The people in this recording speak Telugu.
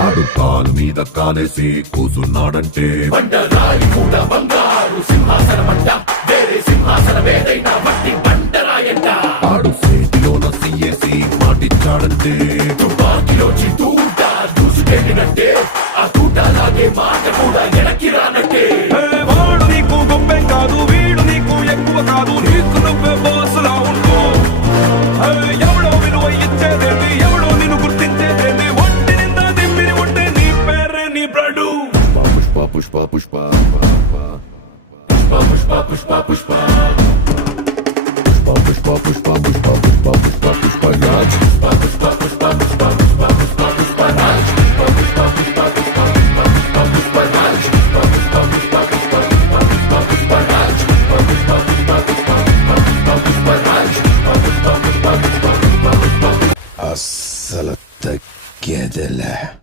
ఆడు కాలు మీద కాలేసి కూసున్నాడంటే బండరాయి కూడా బంగారు సింహాసనమంట, వేరే సింహాసనమేదైనా మట్టి బండరాయంట. ఆడు సేతిలోన సియేసి మాటిచ్చాడంటే తుపాకిలో చిత్తూట దూసుకెళ్ళినట్టే